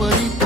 but you?